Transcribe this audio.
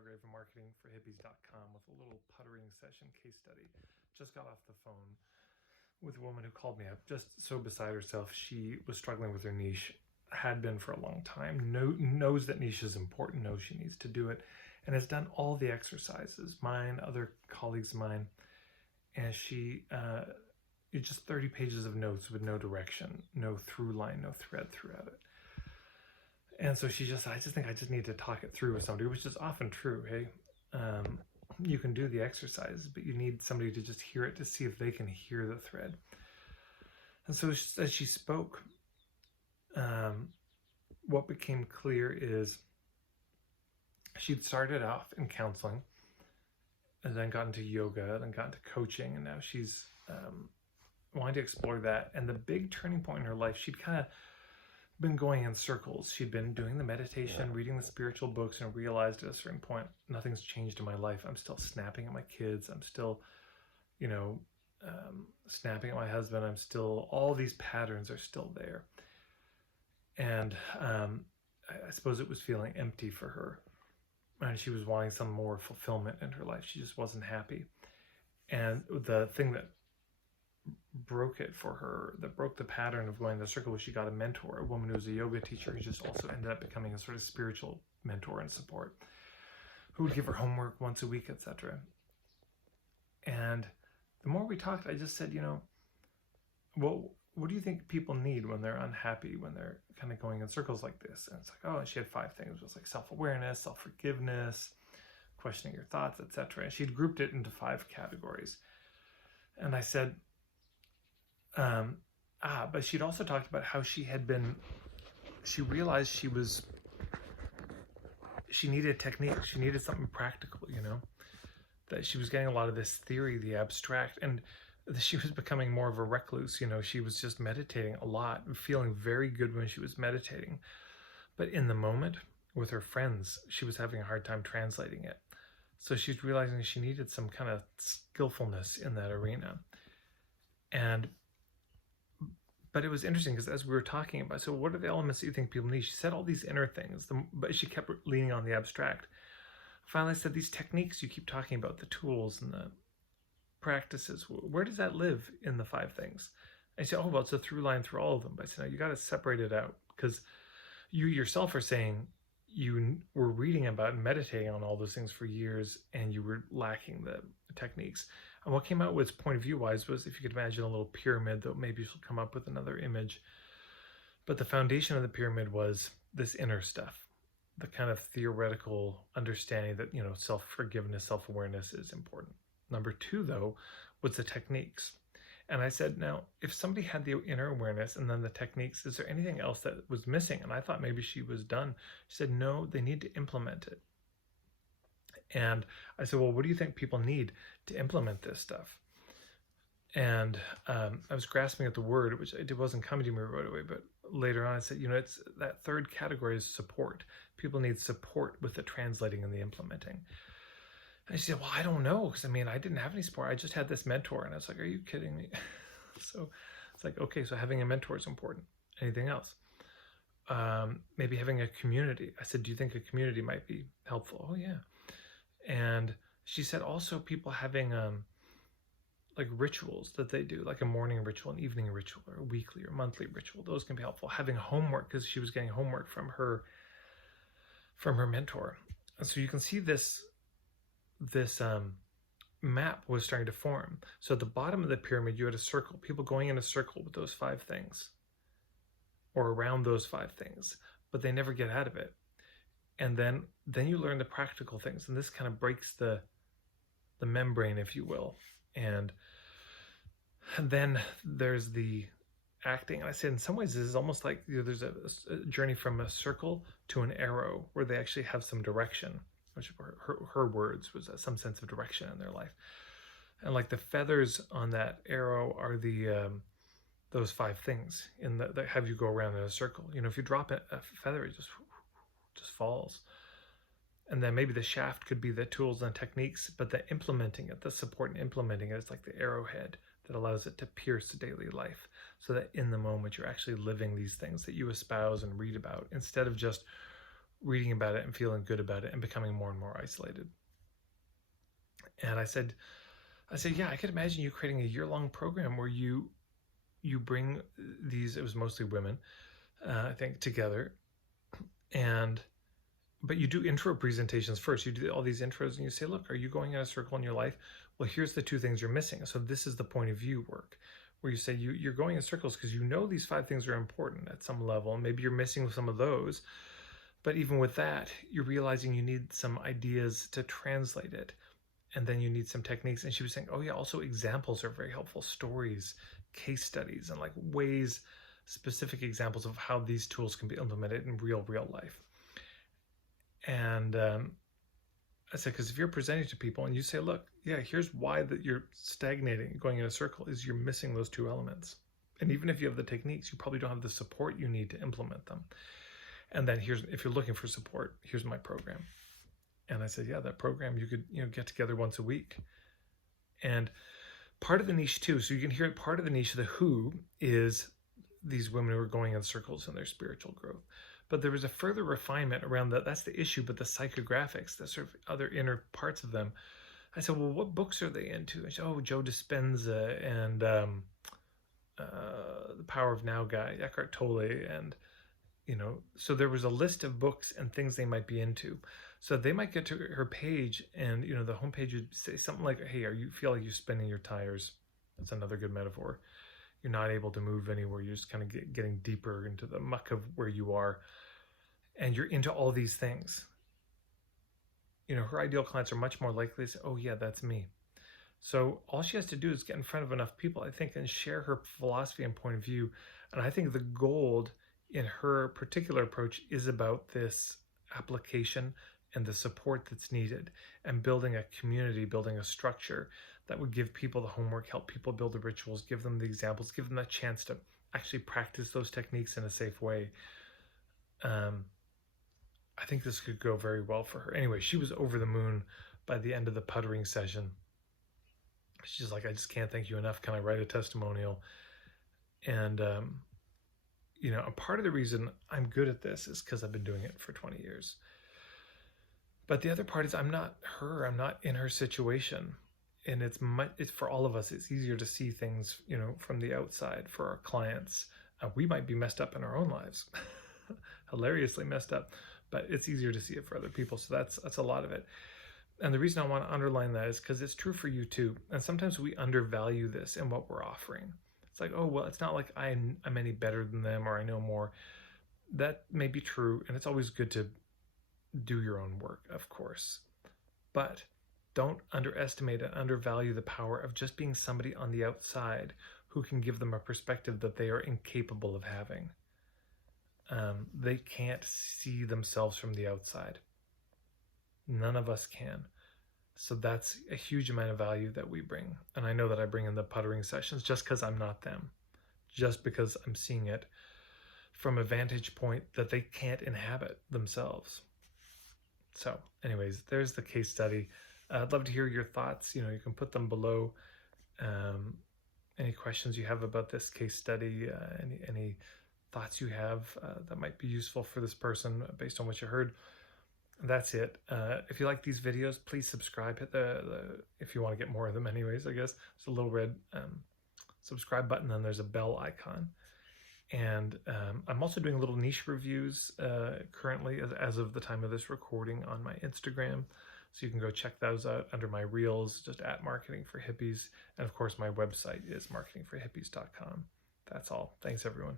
Hargrave, marketing for Hippies.com with a little puttering session case study. Just got off the phone with a woman who called me up just so beside herself. She was struggling with her niche, had been for a long time, knows that niche is important, knows she needs to do it, and has done all the exercises, mine, other colleagues of mine, and she it's just 30 pages of notes with no direction, no through line, no thread throughout it. And so I just think I just need to talk it through with somebody, which is often true. Hey, you can do the exercise, but you need somebody to just hear it to see if they can hear the thread. And so as she spoke, what became clear is she'd started off in counseling and then got into yoga, then got into coaching, and now she's wanting to explore that. And the big turning point in her life, she'd kind of been going in circles. She'd been doing the meditation, reading the spiritual books, and realized at a certain point, nothing's changed in my life. I'm still snapping at my kids. I'm still, snapping at my husband. I'm still, all these patterns are still there. And I suppose it was feeling empty for her. And she was wanting some more fulfillment in her life. She just wasn't happy. And the thing that broke it for her, that broke the pattern of going in the circle, was she got a mentor, a woman who was a yoga teacher who just also ended up becoming a sort of spiritual mentor and support, who would give her homework once a week, etc. And the more we talked, I just said, well, what do you think people need when they're unhappy, when they're kind of going in circles like this? And it's like, oh, and she had 5 things. It was like self-awareness, self-forgiveness, questioning your thoughts, etc. And she'd grouped it into 5 categories. And I said, but she'd also talked about how she realized she needed technique. She needed something practical, that she was getting a lot of this theory, the abstract, and she was becoming more of a recluse. She was just meditating a lot, feeling very good when she was meditating. But in the moment with her friends, she was having a hard time translating it. So she's realizing she needed some kind of skillfulness in that arena. But it was interesting because as we were talking about, so what are the elements that you think people need? She said all these inner things, but she kept leaning on the abstract. Finally, I said, these techniques you keep talking about, the tools and the practices, where does that live in the 5 things? And she said, oh, well, it's a through line through all of them. But I said, no, you got to separate it out, because you yourself are saying you were reading about and meditating on all those things for years, and you were lacking the techniques. And what came out with point of view wise was, if you could imagine a little pyramid, though maybe she'll come up with another image. But the foundation of the pyramid was this inner stuff, the kind of theoretical understanding that, self-forgiveness, self-awareness is important. Number 2, though, was the techniques. And I said, now, if somebody had the inner awareness and then the techniques, is there anything else that was missing? And I thought maybe she was done. She said, no, they need to implement it. And I said, well, what do you think people need to implement this stuff? And I was grasping at the word, which it wasn't coming to me right away, but later on I said, it's that 3rd category is support. People need support with the translating and the implementing. And she said, well, I don't know, because I didn't have any support. I just had this mentor. And I was like, are you kidding me? So it's like, okay, so having a mentor is important. Anything else? Maybe having a community. I said, do you think a community might be helpful? Oh, yeah. And she said also people having like rituals that they do, like a morning ritual, an evening ritual, or a weekly or monthly ritual. Those can be helpful. Having homework, because she was getting homework from her mentor. And so you can see this map was starting to form. So at the bottom of the pyramid, you had a circle, people going in a circle with those 5 things or around those 5 things, but they never get out of it. And then you learn the practical things. And this kind of breaks the membrane, if you will. And then there's the acting. And I said, in some ways, this is almost like there's a journey from a circle to an arrow where they actually have some direction, which her words was some sense of direction in their life. And like the feathers on that arrow are those 5 things that have you go around in a circle. If you drop a feather, it just falls. And then maybe the shaft could be the tools and techniques, but the implementing it, the support and implementing it is like the arrowhead that allows it to pierce daily life, so that in the moment you're actually living these things that you espouse and read about, instead of just reading about it and feeling good about it and becoming more and more isolated. And I said, yeah, I could imagine you creating a year-long program where you bring these, it was mostly women, I think, together, and but you do intro presentations first. You do all these intros and you say, look, are you going in a circle in your life? Well, here's the 2 things you're missing. So this is the point of view work, where you say you're going in circles because you know these 5 things are important at some level, and maybe you're missing some of those. But even with that, you're realizing you need some ideas to translate it. And then you need some techniques. And she was saying, oh yeah, also examples are very helpful. Stories, case studies, and like ways, specific examples of how these tools can be implemented in real life. And I said, because if you're presenting to people and you say, look, yeah, here's why that you're stagnating, going in a circle, is you're missing those 2 elements. And even if you have the techniques, you probably don't have the support you need to implement them. And then here's, if you're looking for support, here's my program. And I said, yeah, that program, you could, get together once a week. And part of the niche too, so you can hear it, part of the niche, the who, is these women who are going in circles in their spiritual growth. But there was a further refinement around that. That's the issue, but the psychographics, the sort of other inner parts of them. I said, well, what books are they into? I said, oh, Joe Dispenza and The Power of Now guy, Eckhart Tolle, and so there was a list of books and things they might be into. So they might get to her page, and the homepage would say something like, hey, you feel like you're spinning your tires? That's another good metaphor. You're not able to move anywhere. You're just kind of getting deeper into the muck of where you are, and you're into all these things. Her ideal clients are much more likely to say, oh yeah, that's me. So all she has to do is get in front of enough people, I think, and share her philosophy and point of view. And I think the gold in her particular approach is about this application and the support that's needed, and building a community, building a structure that would give people the homework, help people build the rituals, give them the examples, give them that chance to actually practice those techniques in a safe way. I think this could go very well for her. Anyway, she was over the moon by the end of the puttering session. She's like, I just can't thank you enough. Can I write a testimonial? And a part of the reason I'm good at this is because I've been doing it for 20 years. But the other part is I'm not her. I'm not in her situation. And it's for all of us. It's easier to see things, from the outside. For our clients, we might be messed up in our own lives, hilariously messed up, but it's easier to see it for other people. So that's a lot of it. And the reason I want to underline that is because it's true for you too. And sometimes we undervalue this in what we're offering. It's like, oh, well, it's not like I'm any better than them or I know more. That may be true. And it's always good to do your own work, of course. But don't underestimate and undervalue the power of just being somebody on the outside who can give them a perspective that they are incapable of having. They can't see themselves from the outside. None of us can. So that's a huge amount of value that we bring. And I know that I bring in the puttering sessions just because I'm not them, just because I'm seeing it from a vantage point that they can't inhabit themselves. So anyways, there's the case study. I'd love to hear your thoughts. You can put them below. Any questions you have about this case study, any thoughts you have that might be useful for this person based on what you heard. That's it. If you like these videos, please subscribe. Hit if you want to get more of them anyways, I guess. There's a little red subscribe button, then there's a bell icon. And I'm also doing little niche reviews currently as of the time of this recording on my Instagram. So you can go check those out under my reels, just at Marketing for Hippies. And of course, my website is marketingforhippies.com. That's all. Thanks, everyone.